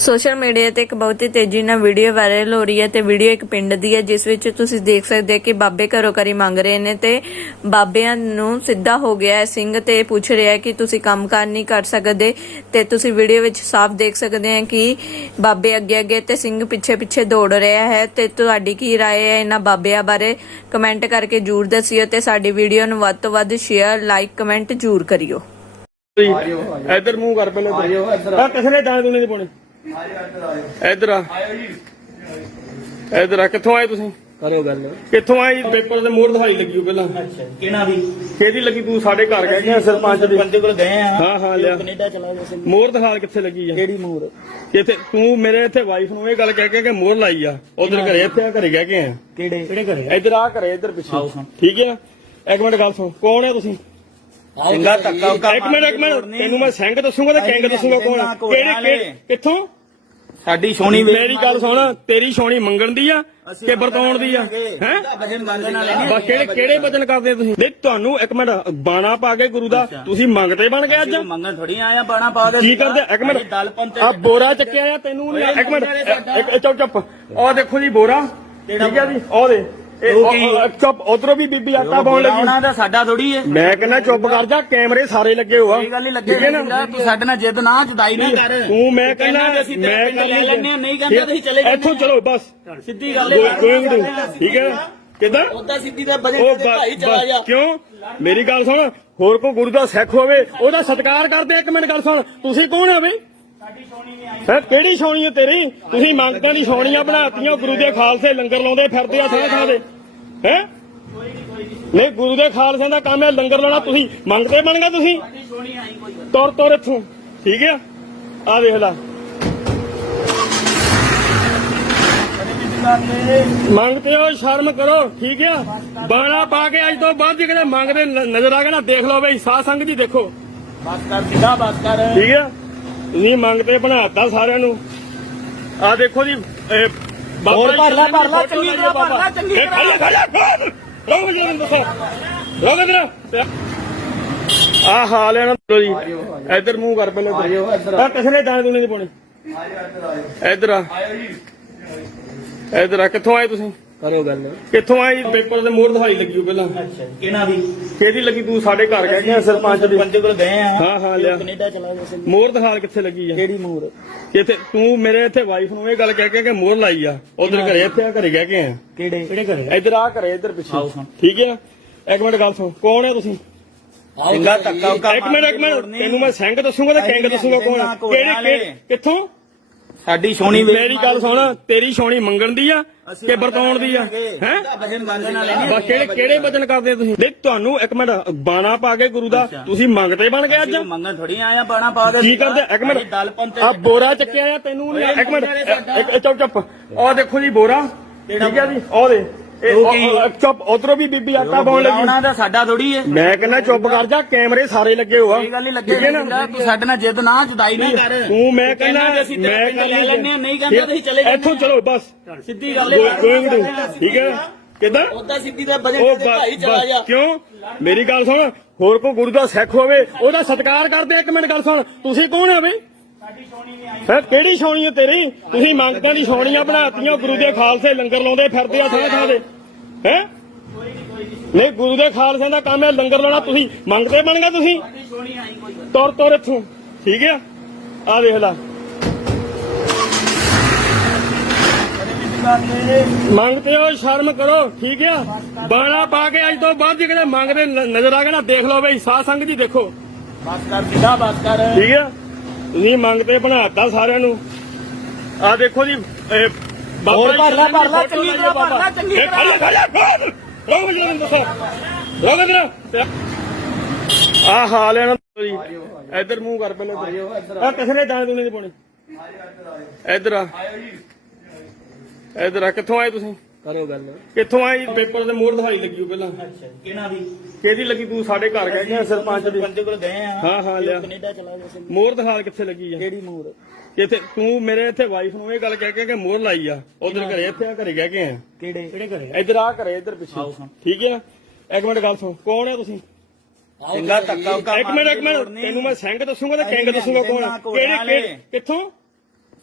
Social media ਤੇ ਇੱਕ ਬਹੁਤ ਹੀ ਤੇਜ਼ੀ ਨਾਲ ਵੀਡੀਓ ਵਾਇਰਲ ਹੋ ਰਹੀ ਹੈ ਤੇ ਵੀਡੀਓ ਇੱਕ ਪਿੰਡ ਦੀ ਹੈ ਜਿਸ ਵਿੱਚ ਤੁਸੀਂ ਦੇਖ ਸਕਦੇ ਹੋ ਕਿ ਬਾਬੇ ਘਰੋਂ ਘਰੀ ਮੰਗ ਰਹੇ ਨੇ ਤੇ ਬਾਬਿਆਂ ਨੂੰ ਸਿੱਧਾ ਹੋ ਗਿਆ ਹੈ ਸਿੰਘ ਤੇ ਪੁੱਛ ਰਿਹਾ ਹੈ ਕਿ ਤੁਸੀਂ ਕੰਮਕਾਰ ਨਹੀਂ ਕਰ ਸਕਦੇ ਤੇ ਤੁਸੀਂ ਵੀਡੀਓ ਵਿੱਚ ਸਾਫ਼ ਦੇਖ ਸਕਦੇ ਹੋ ਕਿ ਬਾਬੇ ਅੱਗੇ ਅੱਗੇ ਤੇ ਸਿੰਘ ਪਿੱਛੇ ਪਿੱਛੇ ਦੌੜ ਰਿਹਾ ਹੈ ਤੇ ਤੁਹਾਡੀ ਕੀ رائے ਹੈ ਇਹਨਾਂ ਬਾਬਿਆਂ ਬਾਰੇ ਕਮੈਂਟ ਕਰਕੇ ਜਰੂਰ ਦੱਸਿਓ ਤੇ ਸਾਡੀ ਵੀਡੀਓ ਨੂੰ ਵੱਧ ਤੋਂ ਵੱਧ ਸ਼ੇਅਰ ਲਾਈਕ ਕਮੈਂਟ ਜਰੂਰ ਕਰਿਓ ਇੱਧਰ ਮੂੰਹ ਕਰ ਪਹਿਲਾਂ ਆਇਓ ਇੱਧਰ ਆ ਕਿਸੇ ਨੇ ਦਾਣੇ ਦੂਣੇ ਨਹੀਂ ਪਾਉਣੇ ਇੱਧਰ ਆ। ਇੱਧਰ ਆ। ਕਿੱਥੋਂ ਆਏ ਤੁਸੀਂ? ਕਰੋ ਗੱਲ। ਕਿੱਥੋਂ ਆਏ ਜੀ? ਪੇਪਰ ਤੇ ਮੋਹਰ ਦਿਖਾਈ ਲੱਗੀ ਉਹ ਪਹਿਲਾਂ। ਅੱਛਾ ਕਿਹਨਾਂ ਦੀ? ਕਿਹਦੀ ਲੱਗੀ ਤੂੰ? ਸਾਡੇ ਘਰ ਗਏ ਕਿ ਸਰਪੰਚ ਦੀ। ਬੰਦੇ ਕੋਲ ਗਏ ਆ। ਹਾਂ, ਹਾਂ, ਲਿਆ। ਕੈਨੇਡਾ ਚਲਾ ਗਿਆ ਸੀ। ਮੋਹਰ ਦਿਖਾ ਕਿੱਥੇ ਲੱਗੀ ਆ? ਕਿਹੜੀ ਮੂਰ ਕਿੱਥੇ ਤੂੰ ਮੇਰੇ ਇੱਥੇ ਵਾਈਫ ਨੂੰ ਇਹ ਗੱਲ ਕਹਿ ਕੇ ਕਿ ਮੋਹਰ ਲਾਈ ਆ। ਉਧਰ ਘਰੇ ਇੱਥੇ ਆ ਘਰੇ ਕਹਿ ਕੇ ਆ। ਕਿਹੜੇ? ਕਿਹੜੇ ਘਰੇ? ਇੱਧਰ ਆ ਘਰੇ ਇੱਧਰ ਪਿੱਛੇ। ਹਾਂ। ਠੀਕ ਹੈ ਇੱਕ ਮਿੰਟ ਗੱਲ ਸੁਣ। ਕੌਣ ਹੈ ਤੁਸੀਂ? ਚੰਗਾ ਧੱਕਾ ਉੱਕਾ ਇੱਕ ਮਿੰਟ ਇੱਕ ਮਿੰਟ। ਤੈਨੂੰ ਮੈਂ ਸਿੰਘ ਦੱਸੂਗਾ ਤੇ ਕਿੰਗ ਦੱਸੂਗਾ ਕੌਣ? ਆ? ਕਿਹੜੇ ਕਿਹੜੇ ਕਿੱਥੋਂ? ਸਾਡੀ ਵੇਖ ਮੇਰੀ ਗੱਲ ਸੁਣ ਤੇਰੀ ਛੋਣੀ ਮੰਗਣ ਦੀ ਆ ਕਿ ਵਰਤਾਉਣ ਦੀ ਆ? ਹੈ? ਬਸ ਕਿਹੜੇ ਕਿਹੜੇ ਵਚਨ ਕਰਦੇ ਆ ਤੁਸੀਂ? ਨਹੀਂ ਤੁਹਾਨੂੰ ਇੱਕ ਮਿੰਟ ਬਾਣਾ ਪਾ ਕੇ ਗੁਰੂ ਦਾ ਤੁਸੀਂ ਮੰਗਤੇ ਬਣ ਗਏ ਅੱਜ? ਮੰਗਣ ਥੋੜੀ ਆਇਆ ਬਾਣਾ ਪਾ ਦੇ ਕੀ ਕਰਦੇ? ਇੱਕ ਮਿੰਟ। ਆ ਬੋਰਾ ਚੱਕਿਆ ਆ ਤੈਨੂੰ ਇੱਕ ਮਿੰਟ। ਚੁੱਪ ਚੁੱਪ। ਉਹ ਦੇਖੋ ਜੀ ਬੋਰਾ। ਠੀਕ ਹੈ ਜੀ? ਉਹ ਦੇ। ਉਹ ਉਹ- ਕੀ? ਉਹ- ਚੁੱਪ ਉਧਰੋਂ ਵੀ ਬੀਬੀ ਆਟਾ ਪਾਉਣ ਲੱਗੀ। ਉਹਨਾਂ ਦਾ ਸਾਡਾ ਥੋੜੀ ਹੈ ਮੈਂ ਕਹਿੰਦਾ ਚੁੱਪ ਕਰ ਜਾ ਕੈਮਰੇ ਸਾਰੇ ਲੱਗੇ ਹੋਆ। ਕੋਈ ਗੱਲ ਨਹੀਂ ਲੱਗੇ ਤੂੰ ਸਾਡੇ ਨਾਲ ਜਿੱਦ ਨਾ ਜੁਦਾਈ ਨਾ ਕਰ। ਤੂੰ ਮੈਂ ਕਹਿੰਦਾ ਕਹਿੰਦਾ ਅਸੀਂ ਤੇਰੇ ਮੈਂ ਪਿੰਡ ਲੈ ਲੈਂਦੇ ਹਾਂ, ਨਹੀਂ ਕਹਿੰਦਾ ਤੁਸੀਂ ਚਲੇ ਜਾਂਦੇ ਇੱਥੋਂ ਚਲੋ ਬਸ। ਸਿੱਧੀ ਗੱਲ ਹੈ ਠੀਕ ਹੈ ਕਿਦਾਂ? ਉਹਦਾ ਸਿੱਧੀ ਦਾ ਉਹ ਬਜੇ ਬਸ- ਭਾਈ ਚਲਾ ਬਸ ਜਾ। ਕਿਉਂ? ਮੇਰੀ ਗੱਲ ਸੁਣ ਹੋਰ ਕੋ ਗੁਰੂ ਦਾ ਸਿੱਖ ਹੋਵੇ ਉਹਦਾ ਸਤਿਕਾਰ ਕਰਦੇ ਇੱਕ ਮਿੰਟ ਗੱਲ ਸੁਣ। ਤੁਸੀਂ ਕੌਣ ਹੋ ਬਈ? ਹੈ ਕਿਹੜੀ ਛਾਉਣੀ ਹੈ ਤੇਰੀ? ਤੁਸੀਂ ਮੰਗਤਾਂ ਦੀ ਛਾਉਣੀਆਂ ਬਣਾਤੀਆਂ ਗੁਰੂ ਦੇ ਖਾਲਸੇ ਲੰਗਰ ਲਾਉਂਦੇ ਫਿਰਦੇ ਆ ਥਾਂ ਥਾਂ ਦੇ ਹੈ? ਨਹੀਂ ਗੁਰੂ ਦੇ ਖਾਲਸੇ ਦਾ ਕੰਮ ਹੈ ਲੰਗਰ ਲਾਉਣਾ। ਤੁਸੀਂ ਮੰਗਤੇ ਬਣ ਗਏ ਤੁਸੀਂ ਤੁਰ ਤੁਰ ਇੱਥੋਂ। ਠੀਕ ਹੈ ਆ ਦੇਖ ਲੈ। ਮੰਗਤੇ ਹੋ ਸ਼ਰਮ ਕਰੋ ਠੀਕ ਹੈ ਬਾਣਾ ਪਾ ਕੇ ਅੱਜ ਤੋਂ ਬਾਅਦ ਜਿਹੜੇ ਮੰਗਦੇ ਨਜ਼ਰ ਆ ਗਏ ਨਾ ਦੇਖ ਲਓ ਬਈ ਸਾਧ ਸੰਗਤ ਜੀ ਦੇਖੋ। ਬਸ ਕਰ ਸਿੱਧਾ ਬਸ ਕਰ। ਠੀਕ ਹੈ ਤੁਸੀਂ ਮੰਗਤੇ ਬਣਾਤਾ ਸਾਰਿਆਂ ਨੂੰ। ਆ ਦੇਖੋ ਜੀ ਇਹ ਬਾਬਾ ਹੋਰ ਜੀ ਭਰ ਲੈ, ਭਰ ਲੈ, ਚੰਗੀ ਤਰ੍ਹਾਂ ਭਰ ਲੈ। ਚੰਗੀ ਇਹ ਖੜ ਜਾ, ਖੜ ਜਾ, ਖੜ। ਰੁਕ ਜਾ ਮੈਨੂੰ ਦੱਸੋ। ਰੁਕ ਇਧਰ। ਆ ਹਾਲ ਹੈ ਨਾ ਜੀ। ਇੱਧਰ ਮੂੰਹ ਕਰ ਪਹਿਲਾਂ ਆਇਓ ਇੱਧਰ ਆ। ਕਿਸੇ ਨੇ ਦਾਣੇ ਦੂਣੇ ਨਹੀਂ ਪਾਉਣੇ। ਇੱਧਰ ਆ। ਇੱਧਰ ਆ ਕਿੱਥੋਂ ਆਏ ਤੁਸੀਂ? ਕਰੋ ਗੱਲ ਕਿੱਥੋਂ ਆਏ ਜੀ? ਪੇਪਰ ਤੇ ਮੋਹਰ ਦਿਖਾਈ ਲੱਗੀ ਉਹ ਪਹਿਲਾਂ। ਅੱਛਾ ਕਿਹਨਾਂ ਦੀ? ਕਿਹਦੀ ਲੱਗੀ ਤੂੰ? ਸਾਡੇ ਘਰ ਗਏ ਕਿ ਸਰਪੰਚ ਦੀ। ਬੰਦੇ ਕੋਲ ਗਏ ਆ। ਹਾਂ, ਹਾਂ, ਲਿਆ। ਕੈਨੇਡਾ ਚਲਾ ਗਿਆ ਸੀ। ਮੋਹਰ ਦਿਖਾ ਕਿੱਥੇ ਲੱਗੀ ਆ? ਕਿਹੜੀ ਮੂਰ ਕਿੱਥੇ ਤੂੰ ਮੇਰੇ ਇੱਥੇ ਵਾਈਫ ਨੂੰ ਇਹ ਗੱਲ ਕਹਿ ਕੇ ਕਿ ਮੋਹਰ ਲਾਈ ਆ। ਉਧਰ ਘਰੇ ਇੱਥੇ ਆ ਘਰੇ ਕਹਿ ਕੇ ਆ ਕਿਹੜੇ? ਕਿਹੜੇ ਘਰੇ? ਇੱਧਰ ਆ ਘਰੇ ਇੱਧਰ ਪਿੱਛੇ। ਠੀਕ ਹੈ ਇੱਕ ਮਿੰਟ ਗੱਲ ਸੁਣ। ਕੌਣ ਹੈ ਤੁਸੀਂ? ਧੱਕਾ ਇੱਕ ਮਿੰਟ ਇੱਕ ਮਿੰਟ। ਤੈਨੂੰ ਮੈਂ ਸਿੰਘ ਦੱਸੂਗਾ ਤੇ ਕਿੰਗ ਦੱਸੂਗਾ ਕੌਣ ਆ? ਕਿਹੜੇ ਕਿੱਥੋਂ? ਸਾਡੀ ਸੋਹਣੀ ਵੇਖ ਮੇਰੀ ਗੱਲ ਸੁਣ ਤੇਰੀ ਛੋਣੀ ਮੰਗਣ ਦੀ ਆ ਕਿ ਵਰਤਾਉਣ ਦੀ ਆ? ਹੈ? ਬਸ ਕਿਹੜੇ ਕਿਹੜੇ ਵਚਨ ਕਰਦੇ ਆ ਤੁਸੀਂ? ਨਹੀਂ ਤੁਹਾਨੂੰ ਇੱਕ ਮਿੰਟ ਬਾਣਾ ਪਾ ਕੇ ਗੁਰੂ ਦਾ ਤੁਸੀਂ ਮੰਗਤੇ ਬਣ ਗਏ ਅੱਜ। ਮੰਗਣ ਥੋੜੀ ਆਇਆ ਬਾਣਾ ਪਾ ਦੇ ਕੀ ਕਰਦੇ? ਇੱਕ ਮਿੰਟ। ਆ ਬੋਰਾ ਚੱਕਿਆ ਆ ਤੈਨੂੰ। ਇੱਕ ਮਿੰਟ। ਚੁੱਪ ਚੁੱਪ। ਉਹ ਦੇਖੋ ਜੀ ਬੋਰਾ। ਠੀਕ ਹੈ ਜੀ? ਉਹ ਦੇ। ਉਹ ਉਹ- ਕੀ? ਉਹ- ਚੁੱਪ ਉਧਰੋਂ ਵੀ ਬੀਬੀ ਆਟਾ ਪਾਉਣ ਲੱਗੀ। ਉਹਨਾਂ ਦਾ ਸਾਡਾ ਥੋੜੀ ਹੈ ਮੈਂ ਕਹਿੰਦਾ ਚੁੱਪ ਕਰ ਜਾ ਕੈਮਰੇ ਸਾਰੇ ਲੱਗੇ ਹੋਆ। ਕੋਈ ਗੱਲ ਨਹੀਂ ਲੱਗੇ ਠੀਕ ਹੈ ਨਾ? ਤੂੰ ਸਾਡੇ ਨਾਲ ਜਿੱਦ ਨਾ ਜੁਦਾਈ ਨਾ ਕਰ। ਤੂੰ ਮੈਂ ਕਹਿੰਦਾ ਕਹਿੰਦਾ ਅਸੀਂ ਤੇਰੇ ਮੈਂ ਪਿੰਡ ਲੈ ਲੈਂਦੇ ਹਾਂ, ਨਹੀਂ ਕਹਿੰਦਾ ਤੁਸੀਂ ਚਲੇ ਜਾਂਦੇ ਇੱਥੋਂ ਚਲੋ ਬਸ। ਸਿੱਧੀ ਗੱਲ ਕੋਈ ਹੈ ਕੋਈ ਨਹੀਂ। ਠੀਕ ਹੈ? ਕਿਦਾਂ? ਉਹਦਾ ਸਿੱਧੀ ਦਾ ਉਹ ਬਜੇ ਬਸ- ਭਾਈ ਚਲਾ ਬਸ। ਜਾ। ਕਿਉਂ? ਮੇਰੀ ਗੱਲ ਸੁਣ ਹੋਰ ਕੋ ਗੁਰੂ ਦਾ ਸਿੱਖ ਹੋਵੇ ਉਹਦਾ ਸਤਿਕਾਰ ਕਰਦੇ ਇੱਕ ਮਿੰਟ ਗੱਲ ਸੁਣ ਤੁਸੀਂ ਕੌਣ ਹੋ ਬਈ? ਹੈ ਕਿਹੜੀ ਛਾਉਣੀ ਹੈ ਤੇਰੀ? ਤੁਸੀਂ ਮੰਗਤਾਂ ਦੀ ਛਾਉਣੀਆਂ ਬਣਾਤੀਆਂ ਗੁਰੂ ਦੇ ਖਾਲਸੇ ਲੰਗਰ ਲਾਉਂਦੇ ਫਿਰਦੇ ਆ ਥਾਂ ਥਾਂ ਦੇ ਹੈ? ਨਹੀਂ ਗੁਰੂ ਦੇ ਖਾਲਸੇ ਦਾ ਕੰਮ ਹੈ ਲੰਗਰ ਲਾਉਣਾ। ਤੁਸੀਂ ਮੰਗਤੇ ਬਣ ਗਏ ਤੁਸੀਂ? ਤੁਰ ਤੁਰ ਇੱਥੋਂ। ਠੀਕ ਹੈ ਆ ਦੇਖ ਲੈ। ਮੰਗਤੇ ਹੋ ਸ਼ਰਮ ਕਰੋ। ਠੀਕ ਹੈ ਬਾਣਾ ਪਾ ਕੇ ਅੱਜ ਤੋਂ ਬਾਅਦ ਜਿਹੜੇ ਮੰਗਦੇ ਨਜ਼ਰ ਆ ਗਏ ਨਾ ਦੇਖ ਲਓ ਬਈ ਸਾਧ ਸੰਗਤ ਜੀ ਦੇਖੋ। ਬਸ ਕਰ ਸਿੱਧਾ ਬਸ ਕਰ। ਠੀਕ ਹੈ ਤੁਸੀਂ ਮੰਗਤੇ ਬਣਾਤਾ ਸਾਰਿਆਂ ਨੂੰ। ਆ ਦੇਖੋ ਜੀ ਇਹ ਬਾਬਾ ਹੋਰ ਭਰ ਲੈ, ਭਰ ਲੈ, ਚੰਗੀ ਤਰ੍ਹਾਂ ਭਰ ਲੈ। ਚੰਗੀ ਖੜ ਖੜ ਜਾ। ਦੱਸੋ। ਇਧਰ ਆ ਹਾਲ ਹੈ ਨਾ ਜੀ। ਇੱਧਰ ਮੂੰਹ ਕਰ ਪਹਿਲਾਂ ਆ। ਕਿਸੇ ਨੇ ਦਾਣੇ ਦੂਣੇ ਨਹੀਂ ਪਾਉਣੇ। ਇੱਧਰ ਆ। ਇੱਧਰ ਆ ਕਿੱਥੋਂ ਆਏ ਤੁਸੀਂ? ਕਰੋ ਗੱਲ। ਕਿੱਥੋਂ ਆਏ ਜੀ? ਪੇਪਰ ਤੇ ਮੋਹਰ ਦਿਖਾਈ ਲੱਗੀ ਉਹ ਪਹਿਲਾਂ। ਅੱਛਾ ਕਿਹਨਾਂ ਦੀ? ਕਿਹਦੀ ਲੱਗੀ ਤੂੰ? ਸਾਡੇ ਘਰ ਗਏ ਕਿ ਸਰਪੰਚ ਦੀ। ਬੰਦੇ ਕੋਲ ਗਏ ਆ। ਹਾਂ, ਹਾਂ, ਲਿਆ। ਕੈਨੇਡਾ ਚਲਾ ਗਿਆ ਸੀ। ਮੋਹਰ ਦਿਖਾ ਕਿੱਥੇ ਲੱਗੀ ਆ? ਕਿਹੜੀ ਮੂਰ ਕਿੱਥੇ ਤੂੰ ਮੇਰੇ ਇੱਥੇ ਵਾਈਫ ਨੂੰ ਇਹ ਗੱਲ ਕਹਿ ਕੇ ਕਿ ਮੋਹਰ ਲਾਈ ਆ। ਉਧਰ ਘਰੇ ਇੱਥੇ ਆ ਘਰੇ ਕਹਿ ਕੇ ਆ ਕਿਹੜੇ ਕਿਹੜੇ ਘਰੇ ਇੱਧਰ ਆ ਘਰੇ ਇੱਧਰ ਪਿੱਛੇ। ਠੀਕ ਹੈ ਇੱਕ ਮਿੰਟ ਗੱਲ ਸੁਣ। ਕੌਣ ਹੈ ਤੁਸੀਂ? ਚੰਗਾ ਧੱਕਾ ਉੱਕਾ ਇੱਕ ਮਿੰਟ ਇੱਕ ਮਿੰਟ। ਤੈਨੂੰ ਮੈਂ ਸਿੰਘ ਦੱਸੂਗਾ ਤੇ ਕਿੰਗ ਦੱਸੂਗਾ ਕੌਣ ਆ? ਕਿਹੜੇ ਕਿਹੜੇ ਕਿੱਥੋਂ?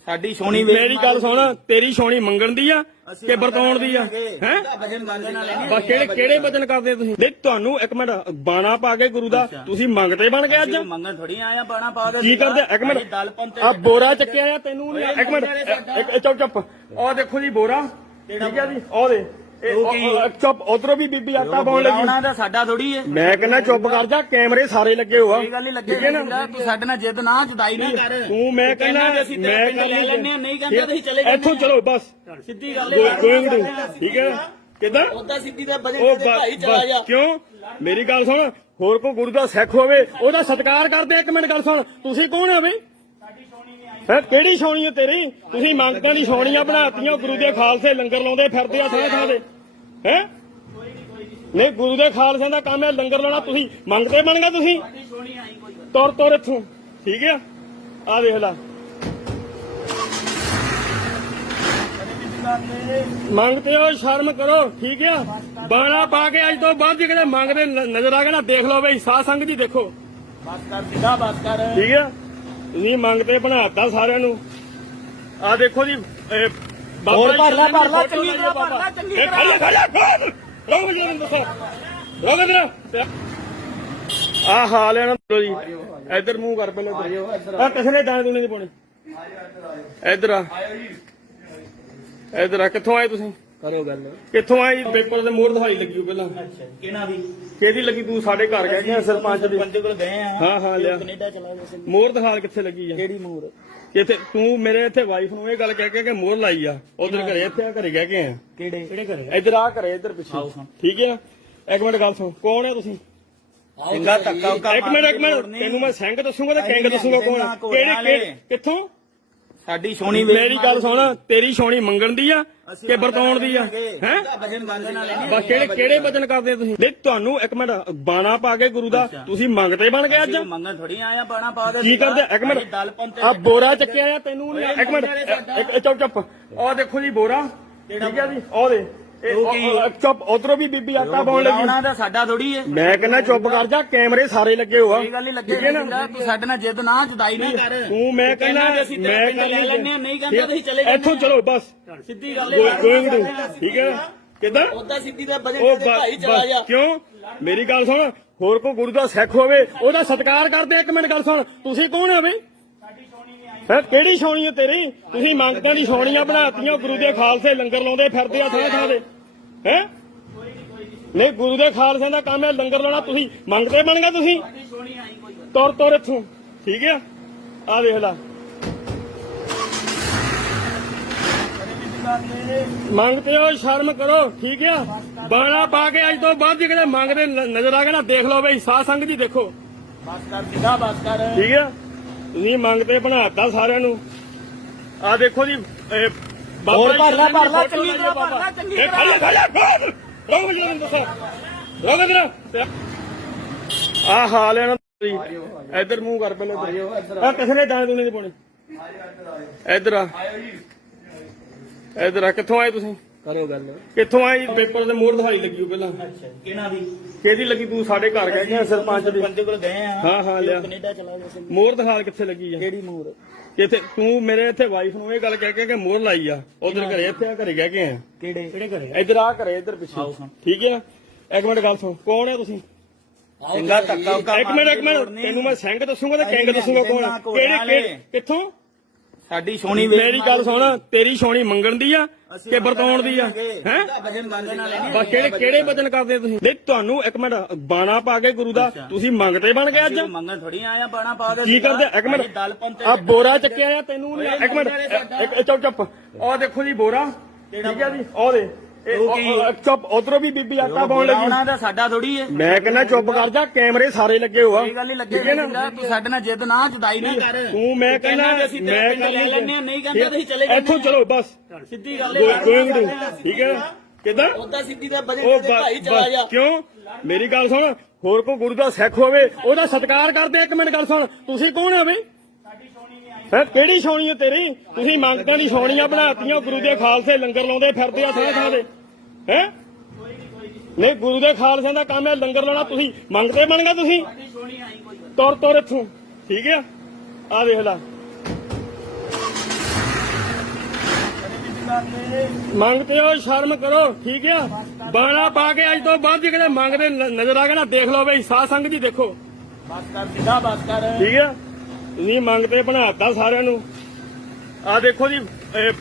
ਸਾਡੀ ਸੋਣੀ ਮੇਰੀ ਗੱਲ ਸੁਣ ਤੇਰੀ ਛਾਉਣੀ ਮੰਗਣ ਦੀ ਆ ਕਿ ਵਰਤਾਉਣ ਦੀ ਆ? ਹੈ? ਮੰਗਣ ਵਾਲੇ ਬਸ ਕਿਹੜੇ ਕਿਹੜੇ ਵਚਨ ਕਰਦੇ ਤੁਸੀਂ? ਨਹੀਂ ਤੁਹਾਨੂੰ ਇੱਕ ਮਿੰਟ ਬਾਣਾ ਪਾ ਕੇ ਗੁਰੂ ਦਾ ਤੁਸੀਂ ਮੰਗਤੇ ਬਣ ਗਏ ਅੱਜ? ਮੰਗਣ ਥੋੜੀ ਆਇਆ ਬਾਣਾ ਪਾ ਦੇ ਕੀ ਕਰਦੇ? ਇੱਕ ਮਿੰਟ। ਆ ਬੋਰਾ ਚੱਕਿਆ ਆ ਤੈਨੂੰ ਇੱਕ ਮਿੰਟ ਚੁੱਪ ਚੁੱਪ। ਉਹ ਦੇਖੋ ਜੀ ਬੋਰਾ। ਠੀਕ ਆ ਜੀ? ਉਹ ਦੇ ਚੁੱਪ ਉਧਰੋਂ ਵੀ ਬੀਬੀ ਆਟਾ ਪਾਉਣ ਲੱਗੀ। ਉਹਨਾਂ ਦਾ ਸਾਡਾ ਥੋੜੀ ਹੈ ਮੈਂ ਕਹਿੰਦਾ ਚੁੱਪ ਕਰ ਜਾ ਕੈਮਰੇ ਸਾਰੇ ਲੱਗੇ ਹੋਆ। ਇਹ ਗੱਲ ਨਹੀਂ ਲੱਗੇ ਤੂੰ ਸਾਡੇ ਨਾਲ ਜਿੱਦ ਨਾ ਜੁਦਾਈ ਨਾ ਕਰ। ਤੂੰ ਮੈਂ ਕਹਿੰਦਾ ਕਹਿੰਦਾ ਅਸੀਂ ਤੇਰਾ ਮੈਂ ਪਿੰਡ ਲੈ ਕਹਿੰਦਾ ਲੈਂਦੇ ਹਾਂ, ਨਹੀਂ ਕਹਿੰਦਾ ਤੁਸੀਂ ਚਲੇ ਜਾਂਦੇ ਇੱਥੋਂ ਚਲੋ ਬਸ। ਸਿੱਧੀ ਗੱਲ ਠੀਕ ਹੈ? ਕਿਦਾਂ? ਉਹਦਾ ਸਿੱਧੀ ਦਾ ਭਜਨ ਉਹ ਦੇ ਭਾਈ ਚਲਾ ਬਸ। ਜਾ ਕਿਉਂ? ਮੇਰੀ ਗੱਲ ਸੁਣ ਹੋਰ ਕੋ ਗੁਰੂ ਦਾ ਸਿੱਖ ਹੋਵੇ ਉਹਦਾ ਸਤਿਕਾਰ ਕਰਦੇ ਇੱਕ ਮਿੰਟ ਗੱਲ ਸੁਣ ਤੁਸੀਂ ਕੌਣ ਹੋ ਬਈ? ਹੈ ਕਿਹੜੀ ਛਾਉਣੀ ਹੈ ਤੇਰੀ? ਤੁਸੀਂ ਮੰਗਤਾਂ ਦੀ ਛਾਉਣੀਆਂ ਬਣਾਤੀਆਂ ਗੁਰੂ ਦੇ ਖਾਲਸੇ ਲੰਗਰ ਲਾਉਂਦੇ ਫਿਰਦੇ ਆ ਥਾਂ ਥਾਂ ਦੇ ਹੈ? ਨਹੀਂ ਗੁਰੂ ਦੇ ਖਾਲਸਿਆਂ ਦਾ ਕੰਮ ਹੈ ਲੰਗਰ ਲਾਉਣਾ ਤੁਸੀਂ ਮੰਗਤੇ ਬਣ ਗਏ ਤੁਸੀਂ? ਤੁਰ ਤੁਰ ਇੱਥੋਂ। ਠੀਕ ਹੈ ਆ ਦੇਖ ਲੈ। ਮੰਗਤੇ ਹੋ ਸ਼ਰਮ ਕਰੋ ਠੀਕ ਆ? ਬਾਣਾ ਪਾ ਕੇ ਅੱਜ ਤੋਂ ਬਾਅਦ ਜਿਹੜੇ ਮੰਗਦੇ ਨਜ਼ਰ ਆ ਗਏ ਨਾ ਦੇਖ ਲਓ ਬਈ ਸਾਧ ਸੰਗਤ ਜੀ ਦੇਖੋ। ਬਸ ਕਰ ਸਿੱਧਾ ਬਸ ਕਰ ਠੀਕ ਆ? ਤੁਸੀਂ ਮੰਗਤੇ ਬਣਾਤਾ ਸਾਰਿਆਂ ਨੂੰ। ਆ ਦੇਖੋ ਜੀ ਇਹ ਬਾਬਾ ਹੋਰ ਭਰ ਲੈ, ਭਰ ਲੈ, ਚੰਗੀ ਤਰ੍ਹਾਂ। ਭਰ ਲੈ, ਚੰਗੀ ਇਹ ਖੜ ਜਾ, ਖੜ ਜਾ, ਜਾ। ਰੁਕ ਜੀ ਮੈਨੂੰ ਦੱਸੋ। ਰੁਕ ਜਰਾ ਆ ਹਾਲ ਹੈ ਨਾ ਲੋ ਜੀ। ਇੱਧਰ ਮੂੰਹ ਕਰ ਪਹਿਲਾਂ ਆ ਕਿਸੇ ਨੇ ਦਾਣੇ ਦੂਣੇ ਨਹੀਂ ਪਾਉਣੇ। ਇੱਧਰ ਆ। ਇੱਧਰ ਆ ਕਿੱਥੋਂ ਆਏ ਤੁਸੀਂ? ਕਰੋ ਗੱਲ। ਕਿੱਥੋਂ ਆਏ ਪੇਪਰ ਤੇ ਮੋਹਰ ਦਿਖਾਈ ਲੱਗੀ ਹੋ ਪਹਿਲਾਂ। ਕਿਹਨਾਂ ਦੀ? ਕਿਹਦੀ ਲੱਗੀ? ਤੂੰ ਸਾਡੇ ਘਰ ਗਏ ਕਿ ਸਰਪੰਚ ਦੀ। ਪੰਜ ਕੋਲ ਗਏ ਆ। ਹਾਂ ਹਾਂ ਲਿਆ। ਕੈਨੇਡਾ ਚਲਾ ਸੀ। ਮੋਹਰ ਦਿਖਾਲ ਕਿੱਥੇ ਲੱਗੀ ਆ? ਕਿਹੜੀ ਮੂਰ ਕਿੱਥੇ ਤੂੰ ਮੇਰੇ ਇੱਥੇ ਵਾਈਫ ਨੂੰ ਇਹ ਗੱਲ ਕਹਿ ਕੇ ਕਿ ਮੋਹਰ ਲਾਈ ਆ। ਉਧਰ ਘਰੇ ਇੱਥੇ ਆ ਘਰੇ ਕਹਿ ਕੇ ਆ ਕਿਹੜੇ? ਕਿਹੜੇ ਘਰੇ? ਇੱਧਰ ਆ ਘਰੇ ਇੱਧਰ ਪਿੱਛੇ। ਠੀਕ ਹੈ ਇੱਕ ਮਿੰਟ ਗੱਲ ਸੁਣ। ਕੌਣ ਹੈ ਤੁਸੀਂ? ਇੱਕ ਮਿੰਟ ਇੱਕ ਮਿੰਟ। ਤੈਨੂੰ ਮੈਂ ਸਿੰਘ ਦੱਸੂਗਾ ਤੇ ਕਿੰਗ ਦੱਸੂਗਾ ਕੌਣ ਕਿਹੜੀ ਕਿੱਥੋਂ? ਸਾਡੀ ਸੋਣੀ ਮੇਰੀ ਗੱਲ ਸੁਣ ਤੇਰੀ ਛਾਉਣੀ ਮੰਗਣ ਦੀ ਆ ਕਿ ਵਰਤਾਉਣ ਦੀ ਆ? ਹੈ? ਬਸ ਕਿਹੜੇ ਕਿਹੜੇ ਵਚਨ ਕਰਦੇ ਤੁਸੀਂ? ਨਹੀਂ ਤੁਹਾਨੂੰ ਇੱਕ ਮਿੰਟ ਬਾਣਾ ਪਾ ਕੇ ਗੁਰੂ ਦਾ ਤੁਸੀਂ ਮੰਗਤੇ ਬਣ ਗਏ ਅੱਜ। ਮੰਗਣ ਥੋੜੀ ਆਇਆ ਬਾਣਾ ਪਾ ਦੇ ਕੀ ਕਰਦੇ? ਇੱਕ ਮਿੰਟ। ਆ ਬੋਰਾ ਚੱਕਿਆ ਆ ਤੈਨੂੰ ਇੱਕ ਮਿੰਟ। ਇੱਕ ਚੁੱਪ ਚੁੱਪ। ਉਹ ਦੇਖੋ ਜੀ ਬੋਰਾ। ਠੀਕ ਆ ਜੀ? ਉਹ ਦੇ ਚੁੱਪ ਉਧਰੋਂ ਵੀ ਬੀਬੀ ਆਟਾ ਪਾਉਣ ਲੱਗੀ। ਉਹਨਾਂ ਦਾ ਸਾਡਾ ਥੋੜੀ ਹੈ ਮੈਂ ਕਹਿੰਦਾ ਚੁੱਪ ਕਰ ਜਾ ਕੈਮਰੇ ਸਾਰੇ ਲੱਗੇ ਹੋਆ। ਗੱਲ ਨਹੀਂ ਲੱਗੇ ਹੈ ਵੀਰਾ, ਤੂੰ ਸਾਡੇ ਨਾਲ ਜਿੱਦ ਨਾ ਜੁਦਾਈ ਨਾ ਕਰ। ਤੂੰ ਮੈਂ ਕਹਿੰਦਾ ਕਹਿੰਦਾ ਮੈਂ ਲੈ ਹਾਂ, ਨਹੀਂ ਕਹਿੰਦਾ ਤੁਸੀਂ ਚਲੇ ਕਹਿੰਦਾ ਇੱਥੋਂ ਚਲੋ ਬਸ। ਸਿੱਧੀ ਗੱਲ ਟੂ ਠੀਕ ਹੈ? ਕਿਦਾਂ? ਉਹਦਾ ਸਿੱਧੀ ਦਾ ਉਹ ਦੇ ਭਾਈ ਚਲਾ ਜਾ। ਕਿਉਂ? ਮੇਰੀ ਗੱਲ ਸੁਣ ਹੋਰ ਕੋ ਗੁਰੂ ਦਾ ਸਿੱਖ ਹੋਵੇ ਉਹਦਾ ਸਤਿਕਾਰ ਕਰਦੇ ਇੱਕ ਮਿੰਟ ਗੱਲ ਸੁਣ ਤੁਸੀਂ ਕੌਣ ਹੋ ਬਈ? ਹੈ ਕਿਹੜੀ ਛਾਉਣੀ ਹੈ ਤੇਰੀ? ਤੁਸੀਂ ਮੰਗਤਾਂ ਦੀ ਛਾਉਣੀਆਂ ਬਣਾਤੀਆਂ ਗੁਰੂ ਦੇ ਖਾਲਸੇ ਲੰਗਰ ਲਾਉਂਦੇ ਫਿਰਦੇ ਆ ਥਾਂ ਥਾਂ ਦੇ ਹੈ? ਨਹੀਂ ਗੁਰੂ ਦੇ ਖਾਲਸਿਆਂ ਦਾ ਕੰਮ ਹੈ ਲੰਗਰ ਲਾਉਣਾ। ਤੁਸੀਂ ਮੰਗਤੇ ਬਣ ਗਏ ਤੁਸੀਂ? ਤੁਰ ਤੁਰ ਇੱਥੋਂ। ਠੀਕ ਹੈ? ਆ ਦੇਖ ਲੈ। ਮੰਗਤੇ ਹੋ ਸ਼ਰਮ ਕਰੋ। ਠੀਕ ਆ ਬਾਣਾ ਪਾ ਕੇ ਅੱਜ ਤੋਂ ਬਾਅਦ ਜਿਹੜੇ ਮੰਗਦੇ ਨਜ਼ਰ ਆ ਗਏ ਨਾ ਦੇਖ ਲਓ ਬਈ ਸਾਧ ਸੰਗਤ ਜੀ ਦੇਖੋ। ਬਸ ਕਰ ਸਿੱਧਾ ਬਸ ਕਰ ਠੀਕ ਆ ਤੁਸੀਂ ਮੰਗਤੇ ਬਣਾਤਾ ਸਾਰਿਆਂ ਨੂੰ। ਆ ਦੇਖੋ ਜੀ ਹੋਰ ਭਰ ਲੈ, ਭਰ ਲੈ, ਚੰਗੀ ਤਰ੍ਹਾਂ। ਭਰ ਲੈ, ਚੰਗੀ ਇਹ ਖੜ ਖੜ ਖੜ। ਰੁਕ ਜੀ ਮੈਨੂੰ ਦੱਸੋ ਰੁਕ। ਜਰਾ ਆ ਹਾਲ ਹੈ ਨਾ ਜੀ ਇੱਧਰ ਮੂੰਹ ਕਰ ਪਹਿਲਾਂ ਆ ਕਿਸੇ ਨੇ ਦਾਣੇ ਦੂਣੇ ਨਹੀਂ ਪਾਉਣੇ। ਇੱਧਰ ਆ। ਇੱਧਰ ਆ ਕਿੱਥੋਂ ਆਏ ਤੁਸੀਂ? ਕਰੋ ਗੱਲ ਕਿੱਥੋਂ ਆਏ ਪੇਪਰ ਤੇ ਮੋਹਰ ਦਿਖਾਈ ਲੱਗੀ ਪਹਿਲਾਂ। ਕਿਹਨਾਂ ਦੀ? ਕਿਹਦੀ ਲੱਗੀ ਤੂੰ ਸਾਡੇ ਘਰ ਗਏ ਕਿ ਸਰਪੰਚ ਦੀ। ਪੰਜ ਕੋਲ ਗਏ ਆ। ਹਾਂ ਹਾਂ ਲਿਆ। ਕੈਨੇਡਾ ਚਲਾ ਗਏ ਸੀ। ਮੋਹਰ ਦਿਖਾਲ ਕਿੱਥੇ ਲੱਗੀ ਆ? ਕਿਹੜੀ ਮੂਰ ਕਿੱਥੇ? ਤੂੰ ਮੇਰੇ ਇੱਥੇ ਵਾਈਫ ਨੂੰ ਇਹ ਗੱਲ ਕਹਿ ਕੇ ਕਿ ਮੋਹਰ ਲਾਈ ਆ। ਉਧਰ ਘਰੇ ਇੱਥੇ ਆ ਘਰੇ ਕਹਿ ਕੇ ਆ। ਕਿਹੜੇ? ਕਿਹੜੇ ਘਰੇ? ਇੱਧਰ ਆ ਘਰੇ ਇੱਧਰ ਪਿੱਛੇ। ਠੀਕ ਹੈ ਇੱਕ ਮਿੰਟ ਗੱਲ ਸੁਣ। ਕੌਣ ਹੈ ਤੁਸੀਂ? ਚੰਗਾ ਧੱਕਾ ਉੱਕਾ ਇੱਕ ਮਿੰਟ ਇੱਕ ਮਿੰਟ। ਤੈਨੂੰ ਮੈਂ ਸਿੰਘ ਦੱਸੂਗਾ ਤੇ ਕਿੰਗ ਦੱਸੂਗਾ ਕੌਣ ਕਿਹੜੇ ਕਿਹੜੇ ਕਿੱਥੋਂ? ਸਾਡੀ ਸੋਣੀ ਮੇਰੀ ਗੱਲ ਸੁਣ ਤੇਰੀ ਛਾਉਣੀ ਮੰਗਣ ਦੀ ਆ ਕਿ ਵਰਤਾਉਣ ਦੀ ਆ? ਹੈ? ਮੰਗਣ ਵਾਲੇ ਬਸ ਕਿਹੜੇ ਕਿਹੜੇ ਵਚਨ ਕਰਦੇ ਤੁਸੀਂ? ਨਹੀਂ ਤੁਹਾਨੂੰ ਇੱਕ ਮਿੰਟ ਬਾਣਾ ਪਾ ਕੇ ਗੁਰੂ ਦਾ ਤੁਸੀਂ ਮੰਗਤੇ ਬਣ ਗਏ ਅੱਜ? ਮੰਗਣ ਥੋੜੀ ਆਇਆ ਬਾਣਾ ਪਾ ਦੇ ਕੀ ਕਰਦੇ? ਇੱਕ ਮਿੰਟ। ਆ ਬੋਰਾ ਚੱਕਿਆ ਆ ਤੈਨੂੰ। ਇੱਕ ਮਿੰਟ। ਚੁੱਪ ਚੁੱਪ। ਉਹ ਦੇਖੋ ਜੀ ਬੋਰਾ। ਠੀਕ ਆ ਜੀ? ਉਹ ਦੇ ਉਹ ਕੀ? ਉਹ- ਉਹ ਚੁੱਪ ਉਧਰੋਂ ਵੀ ਬੀਬੀ ਆਟਾ ਪਾਉਣ ਲੱਗੀ। ਉਹਨਾਂ ਦਾ ਸਾਡਾ ਥੋੜੀ ਹੈ ਮੈਂ ਕਹਿੰਦਾ ਚੁੱਪ ਕਰ ਜਾ ਕੈਮਰੇ ਸਾਰੇ ਲੱਗੇ ਹੋਆ। ਇਹ ਗੱਲ ਨਹੀਂ ਲੱਗੇ ਠੀਕ ਹੈ ਨਾ? ਵੀਰਾ, ਤੂੰ ਸਾਡੇ ਨਾਲ ਜਿੱਦ ਨਾ ਜੁਦਾਈ ਨਾ ਕਰ। ਤੂੰ ਮੈਂ ਕਹਿੰਦਾ ਕਹਿੰਦਾ ਅਸੀਂ ਤੇਰਾ ਮੈਂ ਪਿੰਡ ਲੈ ਲੈਂਦੇ ਹਾਂ, ਨਹੀਂ ਕਹਿੰਦਾ ਤੁਸੀਂ ਚਲੇ ਇੱਥੋਂ ਚਲੋ ਬਸ। ਸਿੱਧੀ ਗੱਲ ਠੀਕ ਹੈ? ਕਿਦਾਂ? ਉਹਦਾ ਸਿੱਧੀ ਦਾ ਭਜਨ ਉਹ ਦੇ ਭਾਈ ਬਸ- ਚਲਾ ਜਾ। ਬਸ ਕਿਉਂ? ਮੇਰੀ ਗੱਲ ਸੁਣ ਹੋਰ ਕੋ ਗੁਰੂ ਦਾ ਸਿੱਖ ਹੋਵੇ ਉਹਦਾ ਸਤਿਕਾਰ ਕਰਦੇ ਇੱਕ ਮਿੰਟ ਗੱਲ ਸੁਣ ਤੁਸੀਂ ਕੌਣ ਹੋ ਬਈ? ਹੈ ਕਿਹੜੀ ਛਾਉਣੀ ਹੈ ਤੇਰੀ? ਤੁਸੀਂ ਮੰਗਤਾਂ ਦੀ ਛਾਉਣੀਆਂ ਬਣਾਤੀਆਂ ਗੁਰੂ ਦੇ ਖਾਲਸੇ ਲੰਗਰ ਲਾਉਂਦੇ ਫਿਰਦੇ ਆ ਥਾਂ ਥਾਂ ਦੇ ਹੈ? ਨਹੀਂ ਗੁਰੂ ਦੇ ਖਾਲਸਿਆਂ ਦਾ ਕੰਮ ਹੈ ਲੰਗਰ ਲਾਉਣਾ ਤੁਸੀਂ ਮੰਗਤੇ ਬਣ ਗਏ ਤੁਸੀਂ? ਤੁਰ ਤੁਰ ਇੱਥੋਂ। ਠੀਕ ਹੈ ਆ ਦੇਖ ਲੈ। ਮੰਗਤੇ ਹੋ ਸ਼ਰਮ ਕਰੋ ਠੀਕ ਆ? ਬਾਣਾ ਪਾ ਕੇ ਅੱਜ ਤੋਂ ਬਾਅਦ ਜਿਹੜੇ ਮੰਗਦੇ ਨਜ਼ਰ ਆ ਗਏ ਨਾ ਦੇਖ ਲਓ ਬਈ ਸਾਧ ਸੰਗਤ ਜੀ ਦੇਖੋ। ਬਸ ਕਰ ਸਿੱਧਾ ਬਸ ਕਰ। ਠੀਕ ਆ? ਤੁਸੀਂ ਮੰਗਤੇ ਬਣਾਤਾ ਸਾਰਿਆਂ ਨੂੰ। ਆ ਦੇਖੋ ਜੀ ਇਹ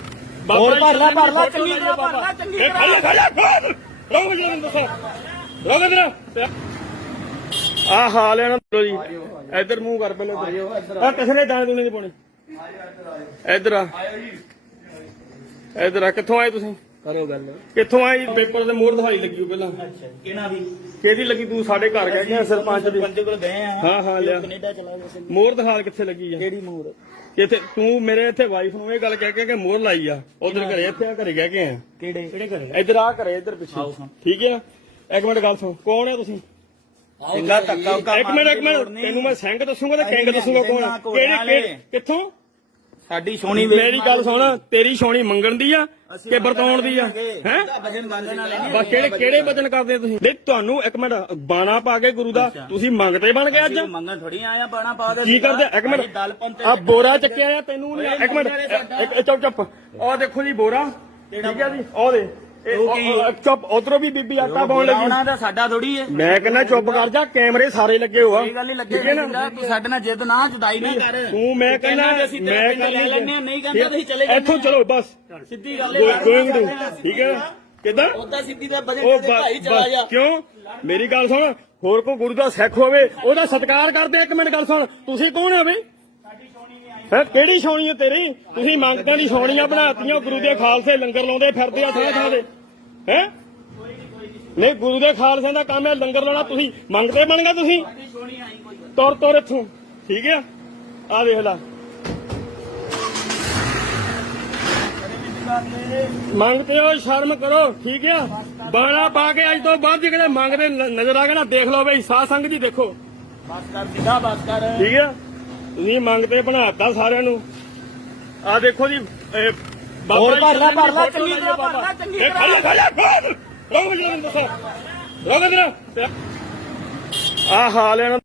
ਹੋਰ ਭਰ ਲੈ, ਭਰ ਲੈ, ਚੰਗੀ ਤਰ੍ਹਾਂ। ਭਰ ਲੈ, ਚੰਗੀ ਇਹ ਜਾ, ਖੜ ਖੜ ਜਾ। ਰੁਕ ਜਾ ਮੈਨੂੰ ਦੱਸੋ। ਰੁਕ ਜਰਾ ਆ ਹਾਲ ਹੈ ਨਾ ਲੋ ਜੀ। ਇੱਧਰ ਮੂੰਹ ਕਰ ਪਹਿਲਾਂ ਆ ਕਿਸੇ ਨੇ ਦਾਣੇ ਦੂਣੇ ਨਹੀਂ ਪਾਉਣੇ। ਇੱਧਰ ਆ। ਇੱਧਰ ਆ ਕਿੱਥੋਂ ਆਏ ਤੁਸੀਂ? ਕਰੋ ਗੱਲ ਕਿੱਥੋਂ ਆਏ ਜੀ? ਪੇਪਰ ਦੇ ਮੋਹਰ ਦਿਖਾਈ ਲੱਗੀ ਪਹਿਲਾਂ। ਕਿਹਨਾਂ ਦੀ? ਕਿਹਦੀ ਲੱਗੀ ਤੂੰ? ਸਾਡੇ ਘਰ ਕਹਿ ਗਿਆ ਸਰਪੰਚ ਦੀ। ਪੰਜ ਕੋਲ ਗਏ ਆ। ਹਾਂ, ਹਾਂ, ਲਿਆ। ਕੈਨੇਡਾ ਚਲਾ ਗਿਆ ਸੀ। ਮੋਹਰ ਦਿਖਾ ਕਿੱਥੇ ਲੱਗੀ ਆ? ਕਿਹੜੀ ਮੂਰ ਕਿੱਥੇ ਤੂੰ ਮੇਰੇ ਇੱਥੇ ਵਾਈਫ ਨੂੰ ਇਹ ਗੱਲ ਕਹਿ ਕੇ ਕਿ ਮੋਹਰ ਲਾਈ ਆ। ਉਧਰ ਘਰੇ ਇੱਥੇ ਆ ਘਰੇ ਕਹਿ ਕੇ ਆ। ਕਿਹੜੇ? ਕਿਹੜੇ ਘਰੇ? ਇੱਧਰ ਆ ਘਰੇ ਇੱਧਰ ਪਿੱਛੇ। ਠੀਕ ਹੈ ਨਾ ਇੱਕ ਮਿੰਟ ਗੱਲ ਸੁਣ। ਕੌਣ ਹੈ ਤੁਸੀਂ? ਇੰਗਾ ਧੱਕਾ ਇੱਕ ਮਿੰਟ ਇੱਕ ਮਿੰਟ। ਤੈਨੂੰ ਮੈਂ ਸਿੰਘ ਦੱਸੂਗਾ ਤੇ ਕਿੰਗ ਦੱਸੂਗਾ ਕੌਣ ਕਿਹੜੇ ਕਿੱਥੋਂ? ਸਾਡੀ ਸੋਹਣੀ ਵੇਖ ਮੇਰੀ ਗੱਲ ਸੁਣ ਤੇਰੀ ਛੋਣੀ ਮੰਗਣ ਦੀ ਆ ਕਿ ਵਰਤਾਉਣ ਦੀ ਆ? ਹੈ? ਨਾਲ ਬਸ ਕਿਹੜੇ ਕਿਹੜੇ ਵਚਨ ਕਰਦੇ ਤੁਸੀਂ? ਦੇਖ ਤੁਹਾਨੂੰ ਇੱਕ ਮਿੰਟ ਬਾਣਾ ਪਾ ਕੇ ਗੁਰੂ ਦਾ ਤੁਸੀਂ ਮੰਗਤੇ ਬਣ ਗਏ ਅੱਜ? ਮੰਗਣ ਥੋੜੀ ਆਇਆ ਬਾਣਾ ਪਾ ਦੇ ਕੀ ਕਰਦੇ? ਇੱਕ ਮਿੰਟ। ਆ ਬੋਰਾ ਚੱਕਿਆ ਆ ਤੈਨੂੰ। ਇੱਕ ਮਿੰਟ। ਚੁੱਪ ਚੁੱਪ। ਉਹ ਦੇਖੋ ਜੀ ਬੋਰਾ। ਠੀਕ ਹੈ ਜੀ? ਉਹ ਦੇ ਉਹ ਕੀ? ਉਹ- ਉਹ ਚੁੱਪ ਉਧਰੋਂ ਵੀ ਬੀਬੀ ਆਟਾ ਪਾਉਣ ਲੱਗੀ। ਉਹਨਾਂ ਦਾ ਸਾਡਾ ਥੋੜੀ ਹੈ ਮੈਂ ਕਹਿੰਦਾ ਚੁੱਪ ਕਰ ਜਾ ਕੈਮਰੇ ਸਾਰੇ ਲੱਗੇ ਹੋਆ। ਇਹ ਗੱਲ ਨਹੀਂ ਲੱਗੇ ਠੀਕ ਹੈ ਨਾ? ਜਿੰਦਾ ਤੂੰ ਸਾਡੇ ਨਾਲ ਜਿੱਦ ਨਾ ਜੁਦਾਈ ਨਾ ਕਰ। ਤੂੰ ਮੈਂ ਕਹਿੰਦਾ ਕਹਿੰਦਾ ਅਸੀਂ ਤੇਰਾ ਮੈਂ ਪਿੰਡ ਲੈ ਲੈਣੇ ਨਹੀਂ ਕਹਿੰਦਾ ਤੁਸੀਂ ਚਲੇ ਕਹਿੰਦਾ ਇੱਥੋਂ ਚਲੋ ਬਸ। ਸਿੱਧੀ ਗੱਲ ਗੋਇੰਗ ਟੂ ਠੀਕ ਹੈ? ਕਿਦਾਂ? ਉਹਦਾ ਸਿੱਧੀ ਦਾ ਭਜਨ ਉਹ ਦੇ ਭਾਈ ਬਸ ਚਲਾ ਜਾ। ਬਸ ਕਿਉਂ? ਮੇਰੀ ਗੱਲ ਸੁਣ ਹੋਰ ਕੋ ਗੁਰੂ ਦਾ ਸਿੱਖ ਹੋਵੇ ਉਹਦਾ ਸਤਿਕਾਰ ਕਰਦੇ ਇੱਕ ਮਿੰਟ ਗੱਲ ਸੁਣ ਤੁਸੀਂ ਕੌਣ ਹੋ ਬਈ? ਹੈ ਕਿਹੜੀ ਛਾਉਣੀ ਹੈ ਤੇਰੀ? ਤੁਸੀਂ ਮੰਗਤਾਂ ਦੀ ਛਾਉਣੀਆਂ ਬਣਾਤੀਆਂ ਗੁਰੂ ਦੇ ਖਾਲਸੇ ਲੰਗਰ ਲਾਉਂਦੇ ਫਿਰਦੇ ਆ ਥਾਂ ਥਾਂ ਦੇ ਹੈ? ਨਹੀਂ ਗੁਰੂ ਦੇ ਖਾਲਸੇ ਦਾ ਕੰਮ ਹੈ ਲੰਗਰ ਲਾਉਣਾ। ਤੁਸੀਂ ਮੰਗਤੇ ਬਣ ਗਏ ਤੁਸੀਂ? ਤੁਰ ਤੁਰ ਇੱਥੋਂ। ਠੀਕ ਹੈ ਆ ਦੇਖ ਲੈ। ਮੰਗਤੇ ਹੋ ਸ਼ਰਮ ਕਰੋ। ਠੀਕ ਆ? ਬਾਣਾ ਪਾ ਕੇ ਅੱਜ ਤੋਂ ਬਾਅਦ ਜਿਹੜੇ ਮੰਗਦੇ ਨਜ਼ਰ ਆ ਗਏ ਨਾ ਦੇਖ ਲਓ ਬਈ ਸਾਧ ਸੰਗਤ ਜੀ ਦੇਖੋ। ਬਸ ਕਰ ਸਿੱਧਾ ਬਸ ਕਰ। ਠੀਕ ਆ? ਤੁਸੀਂ ਮੰਗਤੇ ਬਣਾਤਾ ਸਾਰਿਆਂ ਨੂੰ ਆ ਦੇਖੋ ਜੀ ਇਹ ਬਾਬਾ ਹੋਰ ਜੀ ਭਰ ਲੈ, ਭਰ ਲੈ, ਫੋਟੋ ਚੰਗੀ ਤਰ੍ਹਾਂ। ਭਰ ਲੈ, ਚੰਗੀ ਇਹ ਖੜ ਜਾ, ਖੜ ਜਾ, ਜਾ। ਜਾ ਮੈਨੂੰ ਦੱਸੋ ਰੁਕ ਜਰਾ ਆ ਹਾਲ ਹੈ ਨਾ